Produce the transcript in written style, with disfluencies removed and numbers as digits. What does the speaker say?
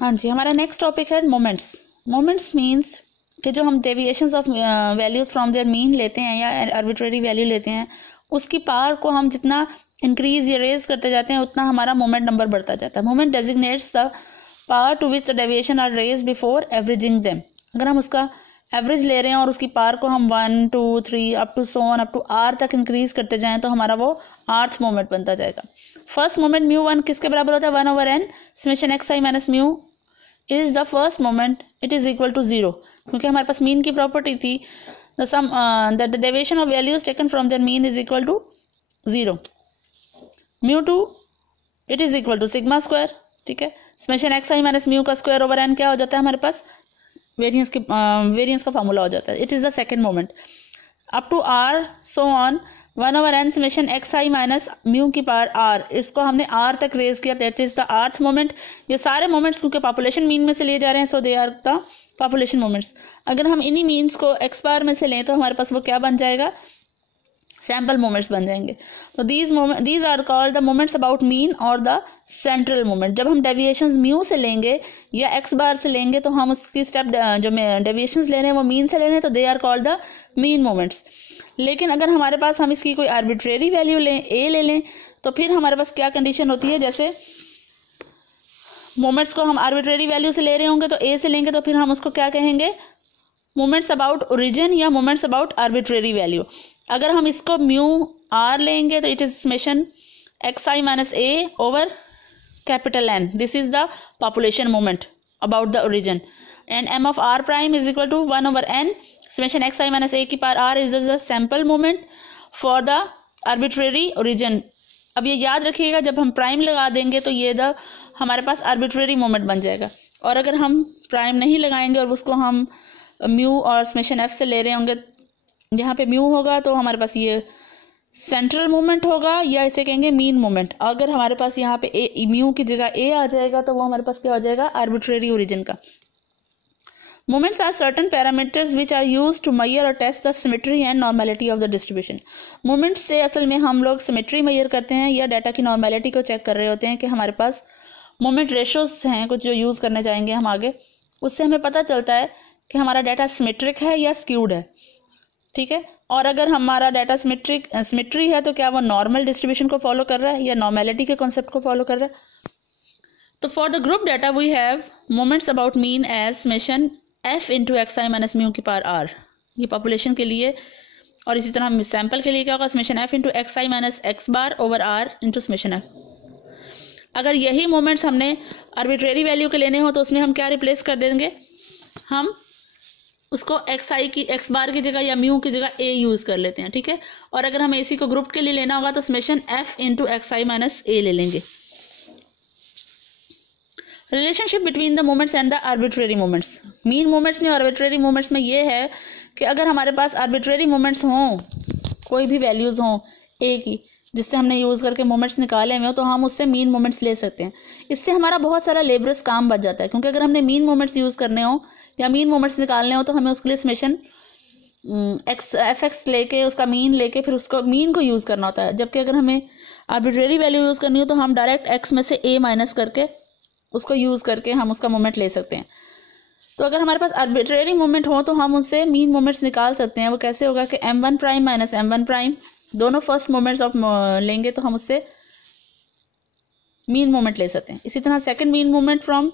हाँ जी, हमारा next topic है मोमेंट्स। मोमेंट्स मीन्स कि जो हम deviations of values from their mean लेते हैं या आर्बिट्रेरी वैल्यू लेते हैं, उसकी पावर को हम जितना इंक्रीज या रेज करते जाते हैं उतना हमारा मोमेंट नंबर बढ़ता जाता है। Moment designates the power to which the deviation are raise before averaging them. अगर हम उसका एवरेज ले रहे हैं और उसकी पावर को हम 1 2 3 up to so on up to r तक इंक्रीज करते जाएं तो हमारा वो आर्थ मोमेंट बनता जाएगा। फर्स्ट मोमेंट म्यू 1 किसके बराबर होता है? 1/n summation x i minus mu is the first moment, it is equal to 0, क्योंकि हमारे पास मीन की प्रॉपर्टी थी the sum that the deviation of values taken from their mean is equal to 0। Mu 2 it is equal to sigma square, ठीक है। Summation x i minus mu का square over n क्या हो जाता है हमारे पास? वेरिएंस का फॉर्मूला हो जाता है। It is the second moment up to r so on 1/n summation x i minus mu की पावर आर, इसको हमने आर तक रेज किया, that is the rth moment. ये सारे मोमेंट्स क्योंकि पॉपुलेशन मीन में से लिए जा रहे हैं, so they are the population moments. अगर हम इन्हीं मीन्स को एक्स बार में से लें तो हमारे पास वो क्या बन जाएगा? सैम्पल मोमेंट्स बन जाएंगे। तो these are called the moments about mean और द सेंट्रल मोमेंट। जब हम डेविएशंस म्यू से लेंगे या एक्स बार से लेंगे तो हम उसकी स्टेप जो डेविएशंस ले रहे हैं वो मीन से ले रहे हैं, तो they are called the mean moments. लेकिन अगर हमारे पास हम इसकी कोई आर्बिट्रेरी वैल्यू लें, ए ले लें, तो फिर हमारे पास क्या कंडीशन होती है? जैसे मोमेंट्स को हम आर्बिट्रेरी वैल्यू से ले रहे होंगे तो ए से लेंगे तो फिर हम उसको क्या कहेंगे? मोमेंट्स अबाउट ओरिजिन या मोमेंट्स अबाउट आर्बिट्रेरी वैल्यू। अगर हम इसको म्यू आर लेंगे तो it is summation x i minus a over capital n, this is the population moment about the origin, and m of r prime is equal to 1/n summation x i minus a की power r is the sample moment for the arbitrary origin. अब ये याद रखिएगा, जब हम prime लगा देंगे तो ये द हमारे पास आर्बिट्रेरी मोमेंट बन जाएगा, और अगर हम प्राइम नहीं लगाएंगे और उसको हम म्यू और समेशन एफ से ले रहे होंगे, यहाँ पे म्यू होगा तो हमारे पास ये सेंट्रल मोमेंट होगा या इसे कहेंगे मीन मोमेंट। अगर हमारे पास यहाँ पे ए म्यू की जगह ए आ जाएगा तो वो हमारे पास क्या हो जाएगा? आर्बिट्रेरी ओरिजिन का। Moments are certain parameters which are used to measure और test the symmetry and normality of the distribution. Moments से असल में हम लोग सिमेट्री मेजर करते हैं या डाटा की नॉर्मेलिटी को चेक कर रहे होते हैं कि हमारे पास मोमेंट रेशोज हैं कुछ जो यूज करने जाएंगे हम आगे, उससे हमें पता चलता है कि हमारा डाटा सिमेट्रिक है या स्क्यूड है, ठीक है। और अगर हमारा डाटा सिमेट्री है तो क्या वो नॉर्मल डिस्ट्रीब्यूशन को फॉलो कर रहा है या नॉर्मेलिटी के कॉन्सेप्ट को फॉलो कर रहा है। तो for the group data we have moments about mean as summation f into x i minus mu की पावर आर, ये पॉपुलेशन के लिए। और इसी तरह सैंपल के लिए क्या होगा? Summation f into x i minus x bar over r into summation f. अगर यही मोमेंट्स हमने आर्बिट्रेरी वैल्यू के लेने हो तो उसमें हम क्या रिप्लेस कर देंगे? हम उसको एक्स आई की एक्स बार की जगह या म्यू की जगह ए यूज कर लेते हैं, ठीक है। और अगर हमें इसी को ग्रुप के लिए लेना होगा तो summation f into x i minus ए ले लेंगे। Relationship between the moments and the arbitrary moments. Mean moments में और आर्बिट्रेरी मोमेंट्स में ये है कि अगर हमारे पास आर्बिट्रेरी मोमेंट्स हों, कोई भी वैल्यूज हों ए की जिससे हमने यूज करके मोमेंट्स निकाले हुए हो, तो हम उससे मीन मोमेंट्स ले सकते हैं। इससे हमारा बहुत सारा लेबरस काम बच जाता है, क्योंकि अगर हमने मीन मोमेंट्स यूज करने हो या मीन मोमेंट्स निकालने हो तो हमें उसके लिए समेशन एफ एक्स लेके उसका मीन लेके फिर उसको मीन को यूज करना होता है। जबकि अगर हमें आर्बिट्रेरी वैल्यू यूज करनी हो तो हम डायरेक्ट एक्स में से ए माइनस करके उसको यूज करके हम उसका मोमेंट ले सकते हैं। तो अगर हमारे पास आर्बिट्रेरी मोमेंट हो तो हम उससे मीन मोमेंट्स निकाल सकते हैं। वो कैसे होगा कि m1 prime minus m1 prime दोनों फर्स्ट मोमेंट्स ऑफ लेंगे तो हम उससे मीन मोमेंट ले सकते हैं। इसी तरह सेकंड मीन मोमेंट फ्रॉम